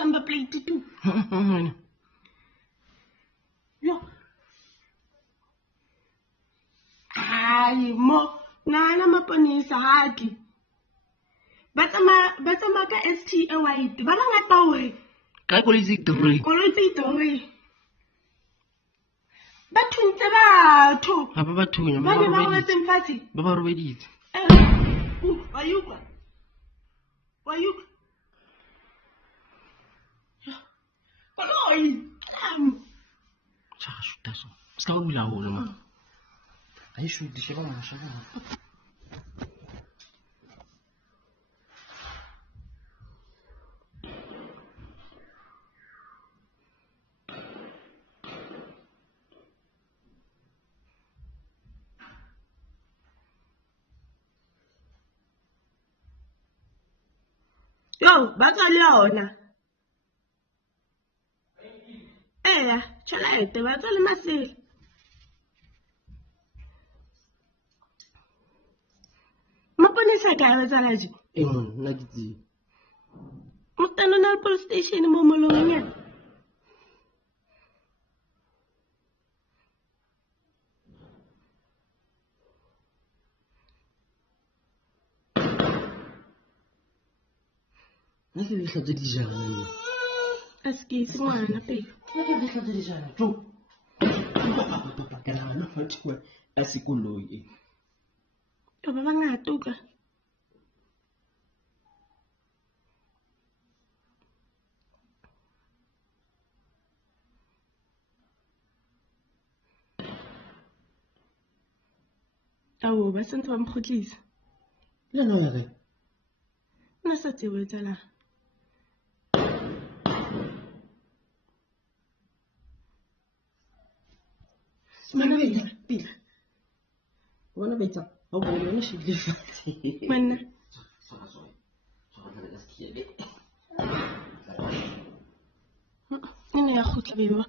number plate too. Yo. Ai, mo, nana maponisa hati. Batama ka ST white. Ba bangata hore ka koloi tse ba thuntse batho ga ba bathunya ba ba ngotseng fatshe ba ba robeditse wayuka koloi tshaka shuta so ska ba bula hole ma ai shuti sheba masha yo ba tsa le yona tšhelete ba tsa le masele maponesa kae ba tsala je nna ke tsi motano na police station mo molong ya nna ke ditlha tse di jalang askisi ngwana pele nna ke ditlha tse di jalang jo ba kana na fatwa a sekoloi ba bangata ka awo ba sentse ba mkgotlisa le nna re nna sa tsebo e tsalang pila bona betsa ha o bona ne shile manna nne ya khutla beba